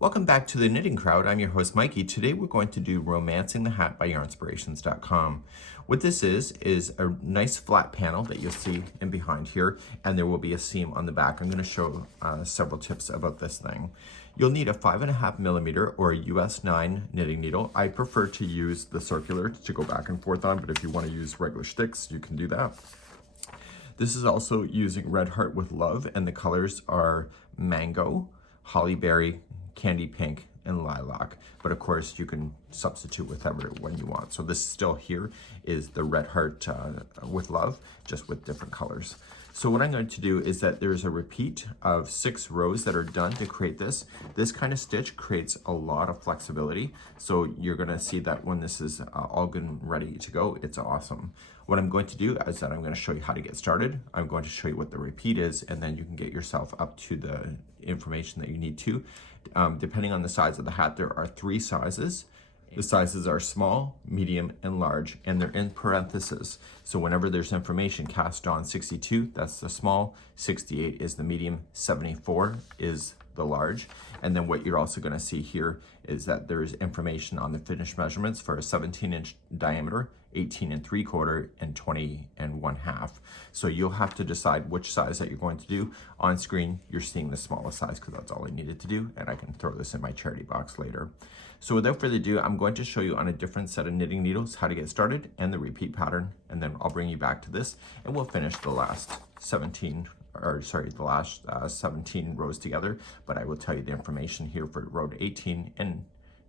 Welcome back to the Knitting Crowd. I'm your host, Mikey. Today we're going to do Romancing the Hat by Yarnspirations.com. What this is a nice flat panel that you'll see in behind here, and there will be a seam on the back. I'm going to show several tips about this thing. You'll need a 5.5 millimeter or a US 9 knitting needle. I prefer to use the circular to go back and forth on, but if you want to use regular sticks, you can do that. This is also using Red Heart with Love, and the colors are Mango, Holly Berry, Candy Pink, and Lilac. But of course, you can substitute whatever one you want. So this still here is the Red Heart with Love, just with different colors. So what I'm going to do is that there's a repeat of 6 rows that are done to create this. This kind of stitch creates a lot of flexibility. So you're gonna see that when this is all good and ready to go, it's awesome. What I'm going to do is that I'm going to show you how to get started. I'm going to show you what the repeat is, and then you can get yourself up to the information that you need to. Depending on the size of the hat, there are 3 sizes. The sizes are small, medium, and large, and they're in parentheses. So whenever there's information, cast on 62, that's the small, 68 is the medium, 74 is the large. And then what you're also going to see here is that there's information on the finished measurements for a 17-inch diameter, 18 3/4, and 20 1/2. So you'll have to decide which size that you're going to do. On screen, you're seeing the smallest size because that's all I needed to do, and I can throw this in my charity box later. So without further ado, I'm going to show you on a different set of knitting needles how to get started and the repeat pattern, and then I'll bring you back to this, and we'll finish the last 17 rows together, but I will tell you the information here for row 18 and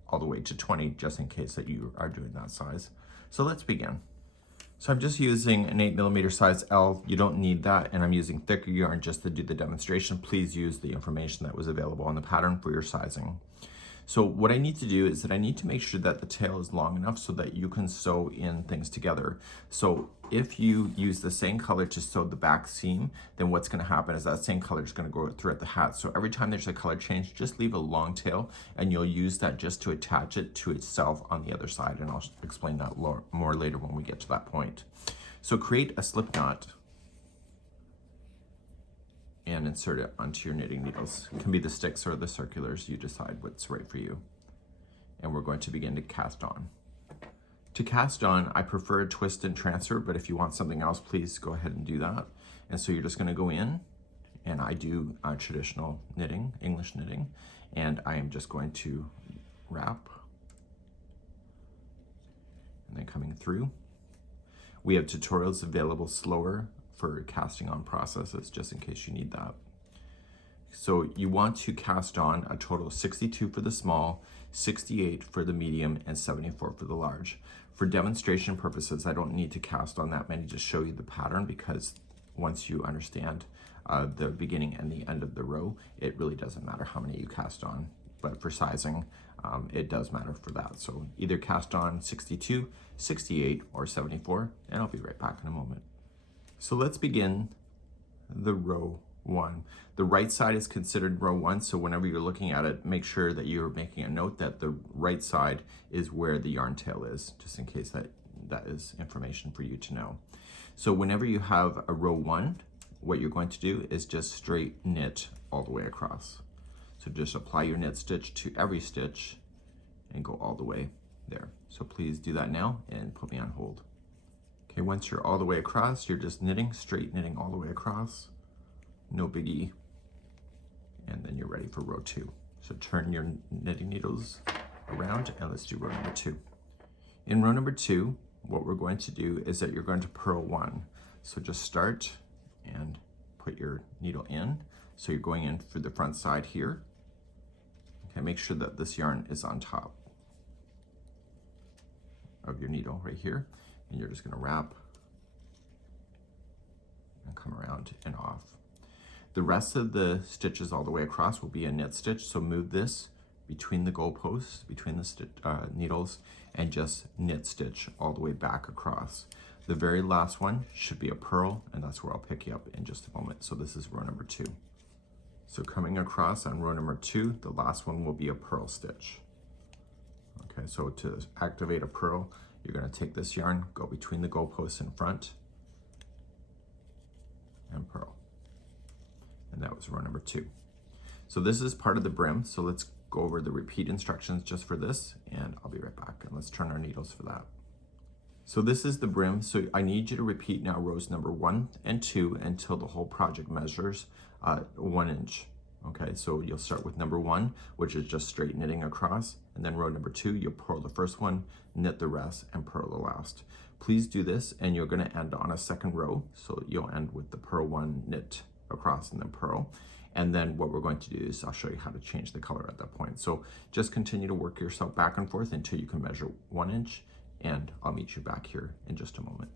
all the way to 20, just in case that you are doing that size. So let's begin. So I'm just using an 8 millimeter size L. You don't need that, and I'm using thicker yarn just to do the demonstration. Please use the information that was available on the pattern for your sizing. So what I need to do is that I need to make sure that the tail is long enough so that you can sew in things together. So if you use the same color to sew the back seam, then what's going to happen is that same color is going to go throughout the hat. So every time there's a color change, just leave a long tail, and you'll use that just to attach it to itself on the other side. And I'll explain that more later when we get to that point. So create a slip knot and insert it onto your knitting needles. It can be the sticks or the circulars, you decide what's right for you. And we're going to begin to cast on. To cast on, I prefer a twist and transfer, but if you want something else, please go ahead and do that. And so you're just gonna go in, and I do traditional knitting, English knitting, and I am just going to wrap, and then coming through. We have tutorials available slower for casting on processes, just in case you need that. So you want to cast on a total of 62 for the small, 68 for the medium, and 74 for the large. For demonstration purposes, I don't need to cast on that many to show you the pattern, because once you understand the beginning and the end of the row, it really doesn't matter how many you cast on. But for sizing, it does matter for that. So either cast on 62, 68, or 74, and I'll be right back in a moment. So let's begin the row 1. The right side is considered row 1, so whenever you're looking at it, make sure that you're making a note that the right side is where the yarn tail is, just in case that is information for you to know. So whenever you have a row 1, what you're going to do is just straight knit all the way across. So just apply your knit stitch to every stitch and go all the way there. So please do that now and put me on hold. Okay, once you're all the way across, you're just knitting, straight knitting all the way across. No biggie. And then you're ready for row 2. So turn your knitting needles around and let's do row number 2. In row number 2, what we're going to do is that you're going to purl 1. So just start and put your needle in. So you're going in through the front side here. Okay, make sure that this yarn is on top of your needle right here. And you're just going to wrap and come around and off. The rest of the stitches all the way across will be a knit stitch, so move this between the goalposts, between the needles, and just knit stitch all the way back across. The very last one should be a purl, and that's where I'll pick you up in just a moment. So this is row number 2. So coming across on row number 2, the last one will be a purl stitch. Okay, so to activate a purl, you're going to take this yarn, go between the goalposts in front, and purl. And that was row number 2. So this is part of the brim, so let's go over the repeat instructions just for this, and I'll be right back. And let's turn our needles for that. So this is the brim. So I need you to repeat now rows number 1 and 2 until the whole project measures 1 inch. Okay, so you'll start with number 1, which is just straight knitting across, and then row number 2, you'll purl the first one, knit the rest, and purl the last. Please do this, and you're going to end on a second row. So you'll end with the purl 1, knit across, and then purl. And then what we're going to do is I'll show you how to change the color at that point. So just continue to work yourself back and forth until you can measure 1 inch, and I'll meet you back here in just a moment.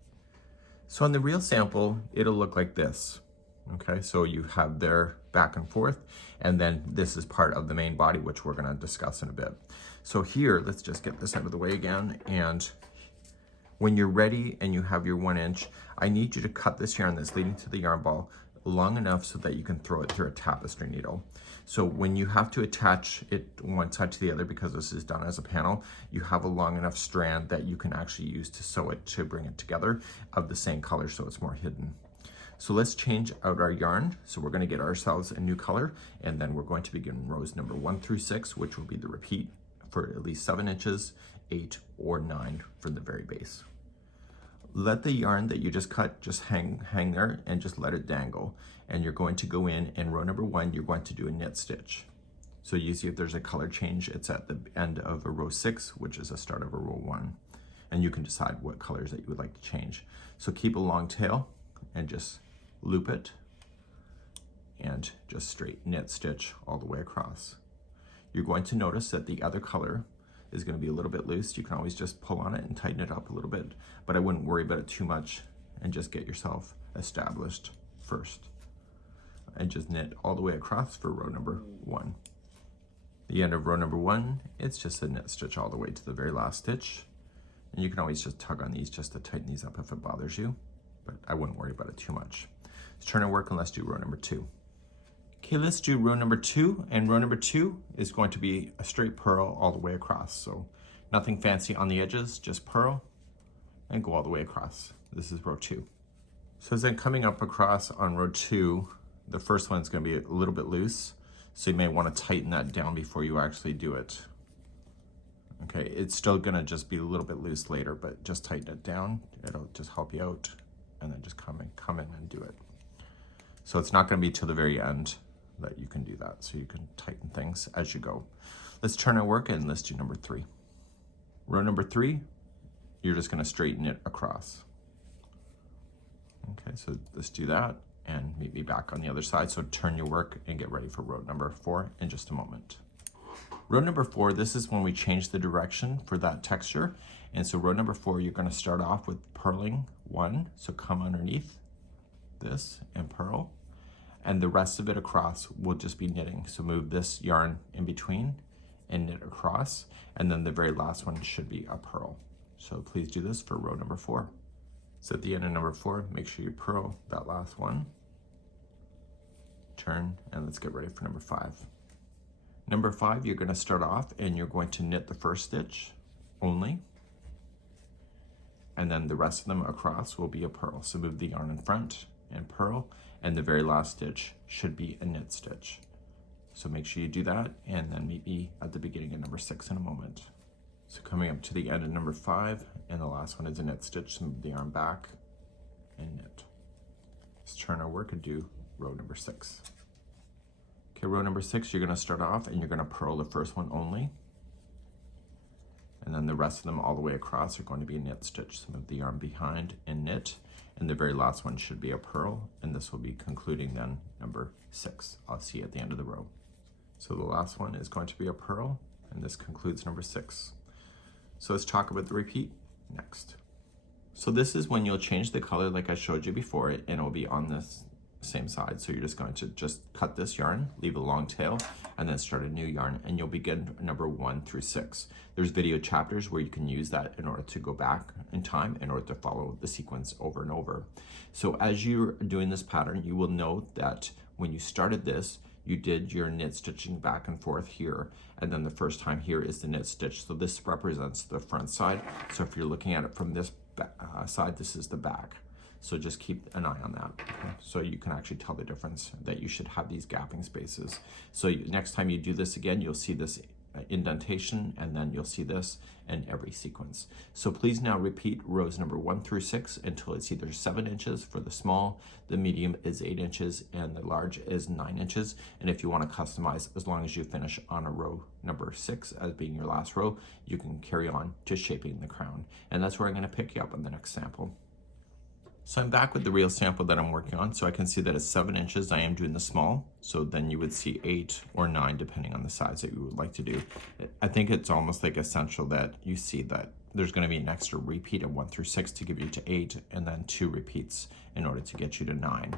So on the real sample, it'll look like this. Okay, so you have their back and forth, and then this is part of the main body, which we're going to discuss in a bit. So here, let's just get this out of the way again. And when you're ready and you have your 1 inch, I need you to cut this yarn that's leading to the yarn ball long enough so that you can throw it through a tapestry needle. So when you have to attach it one side to the other, because this is done as a panel, you have a long enough strand that you can actually use to sew it to bring it together of the same color, so it's more hidden. So let's change out our yarn. So we're going to get ourselves a new color, and then we're going to begin rows number 1 through 6, which will be the repeat for at least 7 inches, 8 or 9 for the very base. Let the yarn that you just cut just hang there and just let it dangle. And you're going to go in row number 1, you're going to do a knit stitch. So you see if there's a color change, it's at the end of a row 6, which is the start of a row 1. And you can decide what colors that you would like to change. So keep a long tail and just loop it and just straight knit stitch all the way across. You're going to notice that the other color is going to be a little bit loose. You can always just pull on it and tighten it up a little bit, but I wouldn't worry about it too much, and just get yourself established first. And just knit all the way across for row number 1. The end of row number 1, it's just a knit stitch all the way to the very last stitch. And you can always just tug on these just to tighten these up if it bothers you, but I wouldn't worry about it too much. Let's turn our work and let's do row number 2. Okay, let's do row number 2, and row number 2 is going to be a straight purl all the way across. So nothing fancy on the edges, just purl and go all the way across. This is row 2. So as I'm coming up across on row 2, the first one's going to be a little bit loose, so you may want to tighten that down before you actually do it. Okay, it's still going to just be a little bit loose later, but just tighten it down. It'll just help you out, and then just come in and do it. So it's not going to be till the very end that you can do that, so you can tighten things as you go. Let's turn our work and let's do number 3. Row number 3, you're just going to straighten it across. Okay, so let's do that and meet me back on the other side. So turn your work and get ready for row number 4 in just a moment. Row number 4, this is when we change the direction for that texture. And so row number 4, you're going to start off with purling 1, so come underneath this and purl. And the rest of it across will just be knitting. So move this yarn in between and knit across, and then the very last one should be a purl. So please do this for row number 4. So at the end of number 4, make sure you purl that last one, turn, and let's get ready for number 5. Number 5, you're going to start off and you're going to knit the first stitch only, and then the rest of them across will be a purl. So move the yarn in front and purl, and the very last stitch should be a knit stitch. So make sure you do that, and then meet me at the beginning of number 6 in a moment. So coming up to the end of number 5, and the last one is a knit stitch, so move the yarn back and knit. Let's turn our work and do row number 6. Okay, row number 6, you're going to start off and you're going to purl the first one only, and then the rest of them all the way across are going to be a knit stitch. So move the yarn behind and knit, and the very last one should be a purl, and this will be concluding then number 6. I'll see you at the end of the row. So the last one is going to be a purl, and this concludes number 6. So let's talk about the repeat next. So this is when you'll change the color like I showed you before, and it will be on this same side. So you're just going to just cut this yarn, leave a long tail, and then start a new yarn, and you'll begin number 1 through 6. There's video chapters where you can use that in order to go back in time in order to follow the sequence over and over. So as you're doing this pattern, you will note that when you started this, you did your knit stitching back and forth here, and then the first time here is the knit stitch. So this represents the front side. So if you're looking at it from this side, this is the back. So just keep an eye on that. Okay? So you can actually tell the difference, that you should have these gapping spaces. So next time you do this again, you'll see this indentation, and then you'll see this in every sequence. So please now repeat rows number 1 through 6 until it's either 7 inches for the small, the medium is 8 inches, and the large is 9 inches. And if you want to customize, as long as you finish on a row number 6 as being your last row, you can carry on to shaping the crown. And that's where I'm going to pick you up on the next sample. So I'm back with the real sample that I'm working on. So I can see that it's 7 inches. I am doing the small. So then you would see 8 or 9, depending on the size that you would like to do. I think it's almost like essential that you see that there's going to be an extra repeat of 1 through 6 to give you to 8, and then 2 repeats in order to get you to 9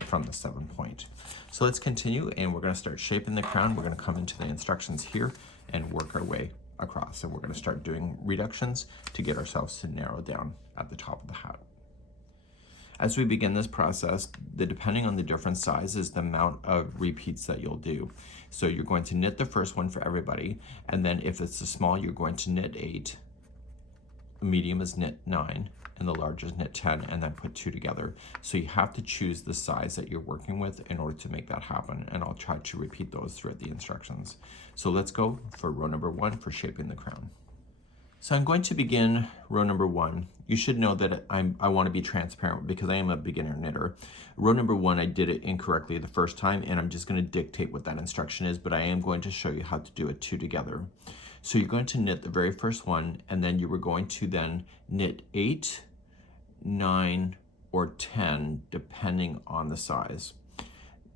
from the 7 point. So let's continue, and we're going to start shaping the crown. We're going to come into the instructions here and work our way across. And we're going to start doing reductions to get ourselves to narrow down at the top of the hat. As we begin this process, depending on the different sizes, the amount of repeats that you'll do. So you're going to knit the first one for everybody, and then if it's the small, you're going to knit 8, the medium is knit 9, and the large is knit 10, and then put 2 together. So you have to choose the size that you're working with in order to make that happen, and I'll try to repeat those throughout the instructions. So let's go for row number 1 for shaping the crown. So I'm going to begin row number 1. You should know that I want to be transparent because I am a beginner knitter. Row number 1, I did it incorrectly the first time, and I'm just going to dictate what that instruction is, but I am going to show you how to do it 2 together. So you're going to knit the very first one, and then you were going to then knit 8, 9, or 10, depending on the size,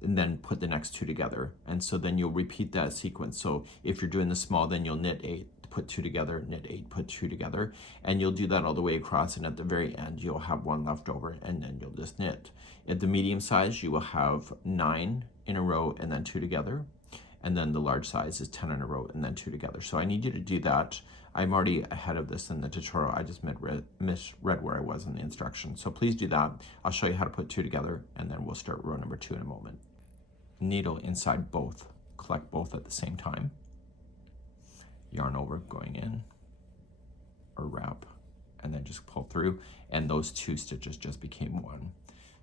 and then put the next 2 together. And so then you'll repeat that sequence. So if you're doing the small, then you'll knit 8, put 2 together, knit 8, put 2 together, and you'll do that all the way across, and at the very end you'll have 1 left over, and then you'll just knit. At the medium size you will have 9 in a row and then 2 together, and then the large size is 10 in a row and then 2 together. So I need you to do that. I'm already ahead of this in the tutorial. I just misread where I was in the instructions. So please do that. I'll show you how to put 2 together, and then we'll start row number 2 in a moment. Needle inside both, collect both at the same time. Yarn over, going in, or wrap, and then just pull through, and those 2 stitches just became 1.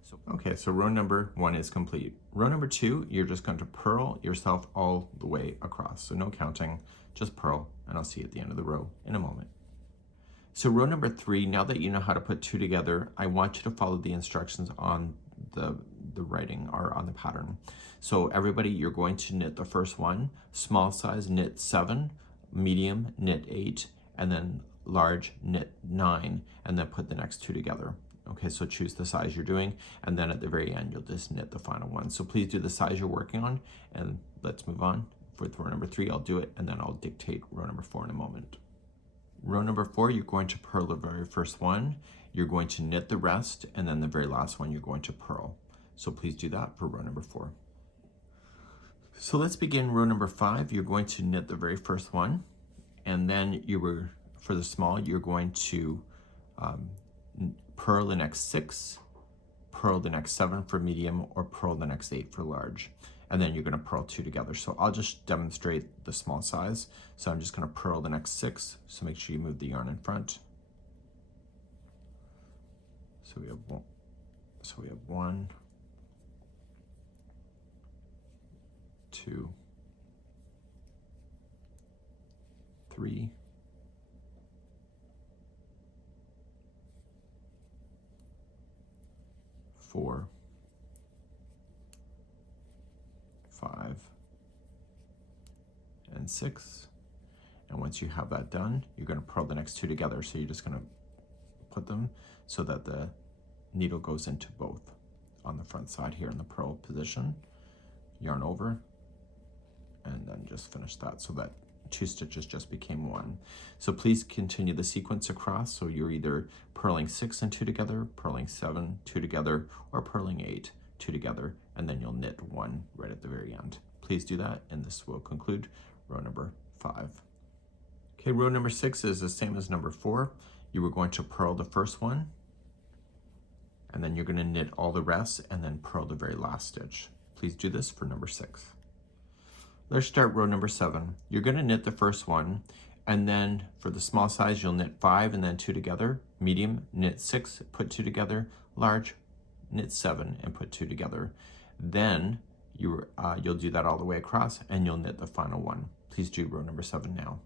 So okay, so row number 1 is complete. Row number 2, you're just going to purl yourself all the way across. So no counting, just purl, and I'll see you at the end of the row in a moment. So row number 3, now that you know how to put 2 together, I want you to follow the instructions on the writing or on the pattern. So everybody, you're going to knit the first one, small size, knit 7, medium, knit 8, and then large, knit 9, and then put the next 2 together. Okay, so choose the size you're doing, and then at the very end you'll just knit the final one. So please do the size you're working on, and let's move on. With row number 3, I'll do it, and then I'll dictate row number 4 in a moment. Row number 4, you're going to purl the very first one, you're going to knit the rest, and then the very last one you're going to purl. So please do that for row number 4. So let's begin row number 5. You're going to knit the very first one, and then for the small, you're going to purl the next 6, purl the next 7 for medium, or purl the next 8 for large. And then you're going to purl 2 together. So I'll just demonstrate the small size. So I'm just going to purl the next 6. So make sure you move the yarn in front. So we have 1, 2, 3, 4, 5, and 6. And once you have that done, you're going to purl the next 2 together. So you're just going to put them so that the needle goes into both on the front side here in the purl position. Yarn over, and then just finish that so that 2 stitches just became 1. So please continue the sequence across. So you're either purling 6 and 2 together, purling 7, 2 together, or purling 8, 2 together, and then you'll knit 1 right at the very end. Please do that, and this will conclude row number 5. Okay, row number 6 is the same as number 4. You were going to purl the first one, and then you're going to knit all the rest, and then purl the very last stitch. Please do this for number 6. Let's start row number 7. You're going to knit the first one, and then for the small size, you'll knit 5 and then 2 together. Medium, knit 6, put 2 together. large, knit 7 and put 2 together. Then you'll do that all the way across and you'll knit the final one. Please do row number 7 now.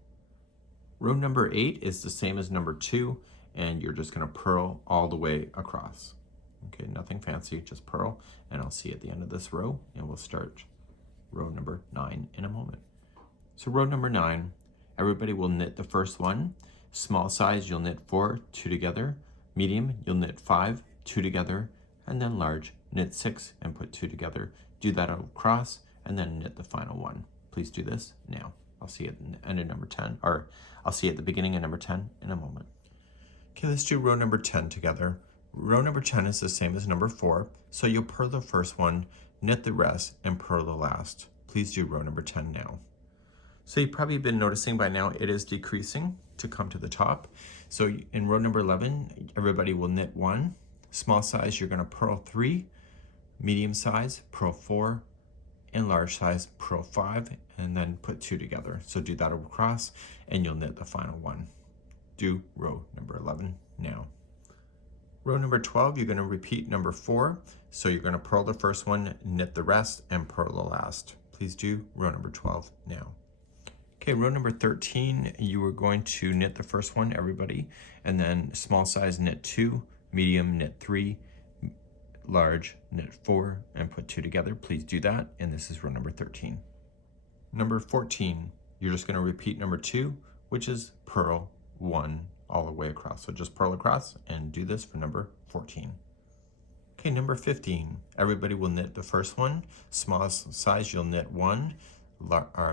Row number 8 is the same as number 2, and you're just going to purl all the way across. Okay, nothing fancy, just purl, and I'll see you at the end of this row, and we'll start row number 9 in a moment. So row number 9, everybody will knit the first one. Small size, you'll knit 4, 2 together. Medium, you'll knit 5, 2 together, and then large, knit 6 and put 2 together. Do that across, and then knit the final one. Please do this now. I'll see you at the end of number 10, or I'll see you at the beginning of number 10 in a moment. Okay, let's do row number 10 together. Row number 10 is the same as number 4, so you'll purl the first one, knit the rest, and purl the last. Please do row number 10 now. So you've probably been noticing by now it is decreasing to come to the top. So in row number 11, everybody will knit 1. Small size, you're going to purl 3. Medium size, purl 4. And large size, purl 5, and then put 2 together. So do that across, and you'll knit the final one. Do row number 11 now. Row number 12, you're going to repeat number 4. So you're going to purl the first one, knit the rest, and purl the last. Please do row number 12 now. Okay, row number 13, you are going to knit the first one, everybody, and then small size, knit 2, medium, knit 3, large, knit 4, and put 2 together. Please do that, and this is row number 13. Number 14, you're just going to repeat number 2, which is purl 1 all the way across. So just purl across and do this for number 14. Okay, number 15, everybody will knit the first one. Small size, you'll knit 1,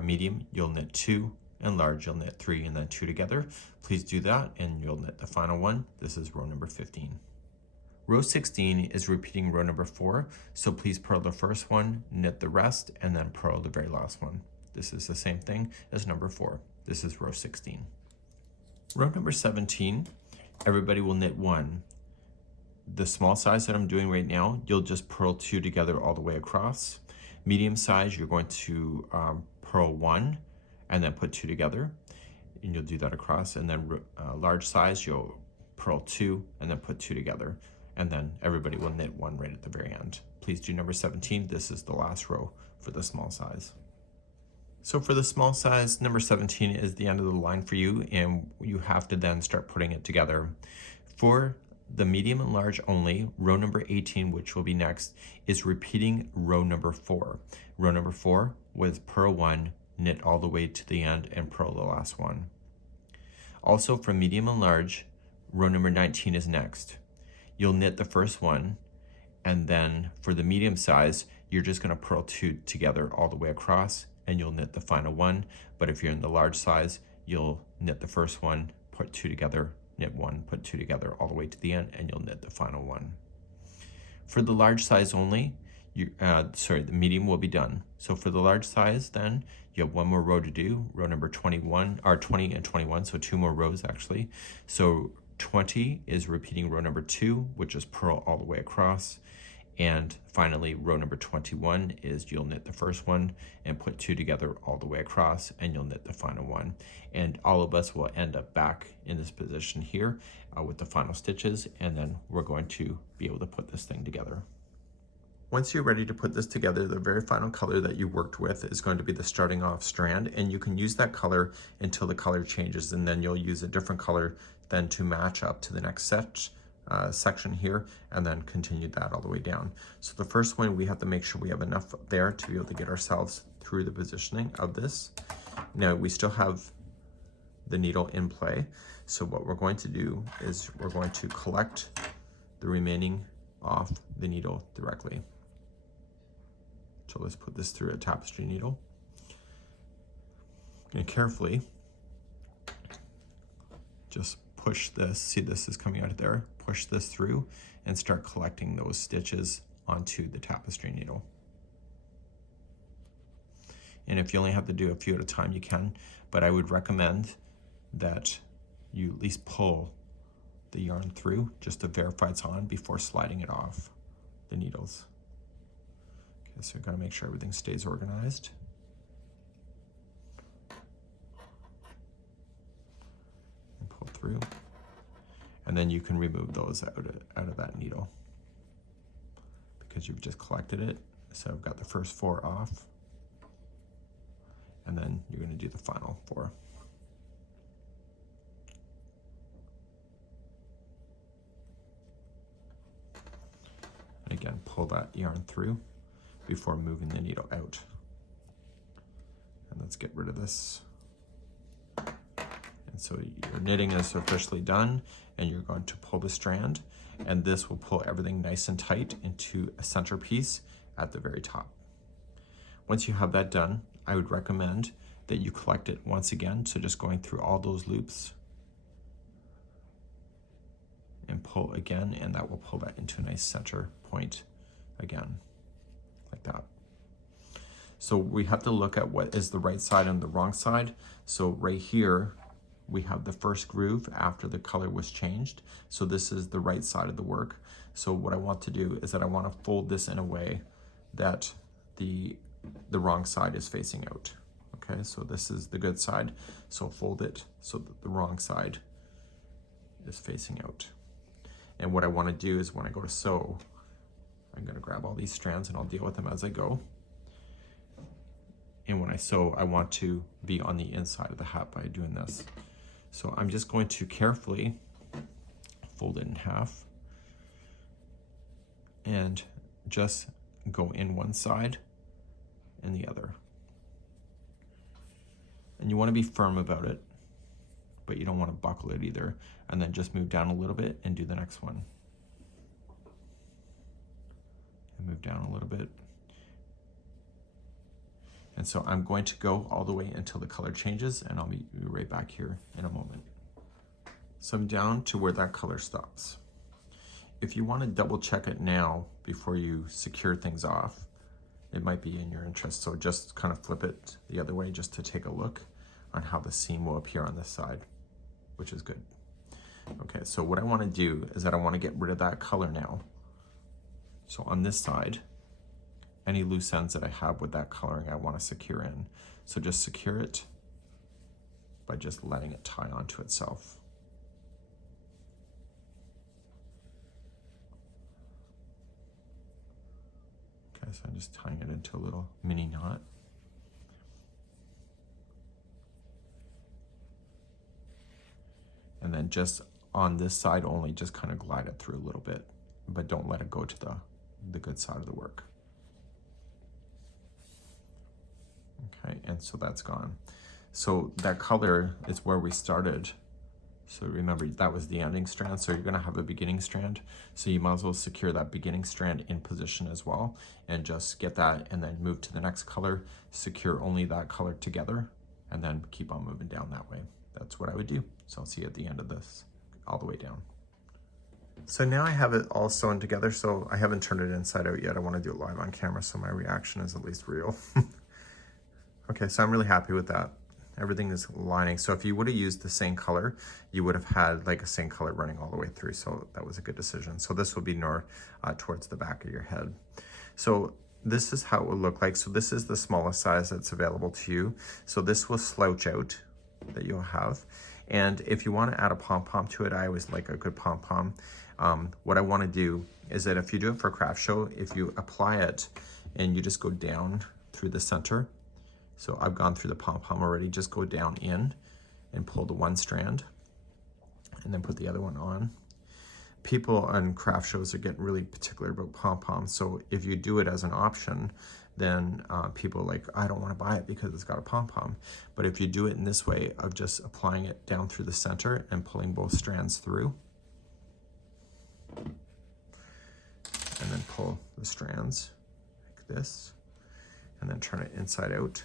medium, you'll knit 2, and large, you'll knit 3 and then 2 together. Please do that, and you'll knit the final one. This is row number 15. Row 16 is repeating row number 4, so please purl the first one, knit the rest, and then purl the very last one. This is the same thing as number 4. This is row 16. Row number 17, everybody will knit 1. The small size that I'm doing right now, you'll just purl 2 together all the way across. Medium size, you're going to purl 1 and then put 2 together, and you'll do that across. And then large size, you'll purl 2 and then put 2 together. And then everybody will knit 1 right at the very end. Please do number 17. This is the last row for the small size. So for the small size, number 17 is the end of the line for you, and you have to then start putting it together. For the medium and large only, row number 18, which will be next, is repeating row number 4. Row number 4 was purl 1, knit all the way to the end, and purl the last one. Also for medium and large, row number 19 is next. You'll knit the first one, and then for the medium size, you're just going to purl 2 together all the way across, and you'll knit the final one. But if you're in the large size, you'll knit the first one, put 2 together, knit 1, put 2 together all the way to the end, and you'll knit the final one. For the large size only, the medium will be done. So for the large size, then you have 1 more row to do, row number 21, or 20 and 21, so 2 more rows actually. So 20 is repeating row number 2, which is purl all the way across. And finally, row number 21 is you'll knit the first one and put 2 together all the way across, and you'll knit the final one. And all of us will end up back in this position here with the final stitches, and then we're going to be able to put this thing together. Once you're ready to put this together, the very final color that you worked with is going to be the starting off strand, and you can use that color until the color changes, and then you'll use a different color then to match up to the next section here, and then continue that all the way down. So the first one, we have to make sure we have enough there to be able to get ourselves through the positioning of this. Now we still have the needle in play, so what we're going to do is we're going to collect the remaining off the needle directly. So let's put this through a tapestry needle, and carefully just push this, see this is coming out of there, push this through and start collecting those stitches onto the tapestry needle. And if you only have to do a few at a time, you can, but I would recommend that you at least pull the yarn through just to verify it's on before sliding it off the needles. Okay, so you've got to make sure everything stays organized. And pull through. And then you can remove those out of that needle. because you've just collected it. So I've got the first 4 off, and then you're going to do the final 4. And again, pull that yarn through before moving the needle out. And let's get rid of this. And so your knitting is officially done, and you're going to pull the strand, and this will pull everything nice and tight into a center piece at the very top. Once you have that done, I would recommend that you collect it once again. So just going through all those loops and pull again, and that will pull that into a nice center point again, like that. So we have to look at what is the right side and the wrong side. So right here, we have the first groove after the color was changed. So this is the right side of the work. So what I want to do is that I want to fold this in a way that the wrong side is facing out. Okay, so this is the good side. So fold it so that the wrong side is facing out. And what I want to do is when I go to sew, I'm going to grab all these strands and I'll deal with them as I go. And when I sew, I want to be on the inside of the hat by doing this. So I'm just going to carefully fold it in half and just go in one side and the other. And you want to be firm about it, but you don't want to buckle it either. And then just move down a little bit and do the next one. And move down a little bit. And so I'm going to go all the way until the color changes, and I'll be right back here in a moment. So I'm down to where that color stops. If you want to double check it now before you secure things off, it might be in your interest. So just kind of flip it the other way just to take a look on how the seam will appear on this side, which is good. Okay, so what I want to do is that I want to get rid of that color now. So on this side, any loose ends that I have with that coloring I want to secure in. So just secure it by just letting it tie onto itself. Okay, so I'm just tying it into a little mini knot. And then just on this side only, just kind of glide it through a little bit, but don't let it go to the good side of the work. Okay, and so that's gone. So that color is where we started. So remember, that was the ending strand. So you're gonna have a beginning strand. So you might as well secure that beginning strand in position as well, and just get that and then move to the next color, secure only that color together, and then keep on moving down that way. That's what I would do. So I'll see you at the end of this, all the way down. So now I have it all sewn together. So I haven't turned it inside out yet. I wanna do it live on camera so my reaction is at least real. Okay, so I'm really happy with that. Everything is lining. So if you would have used the same color, you would have had like a same color running all the way through. So that was a good decision. So this will be more towards the back of your head. So this is how it would look like. So this is the smallest size that's available to you. So this will slouch out that you'll have. And if you want to add a pom-pom to it, I always like a good pom-pom. What I want to do is that if you do it for a craft show, if you apply it and you just go down through the center, so I've gone through the pom-pom already, just go down in and pull the one strand and then put the other one on. People on craft shows are getting really particular about pom-poms. So if you do it as an option, then people are like, I don't want to buy it because it's got a pom-pom. But if you do it in this way of just applying it down through the center and pulling both strands through, and then pull the strands like this, and then turn it inside out.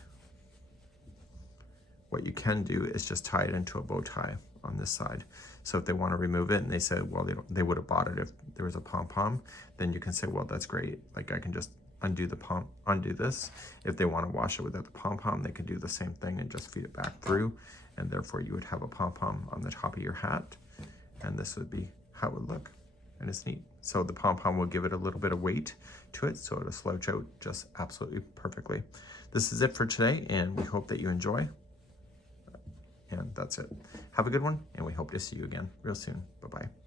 What you can do is just tie it into a bow tie on this side. So if they want to remove it and they said, well, they would have bought it if there was a pom-pom, then you can say, well, that's great. Like I can just undo this. If they want to wash it without the pom-pom, they can do the same thing and just feed it back through. And therefore you would have a pom-pom on the top of your hat. And this would be how it would look. And it's neat. So the pom-pom will give it a little bit of weight to it, so it'll slouch out just absolutely perfectly. This is it for today, and we hope that you enjoy. And that's it. Have a good one, and we hope to see you again real soon. Bye-bye.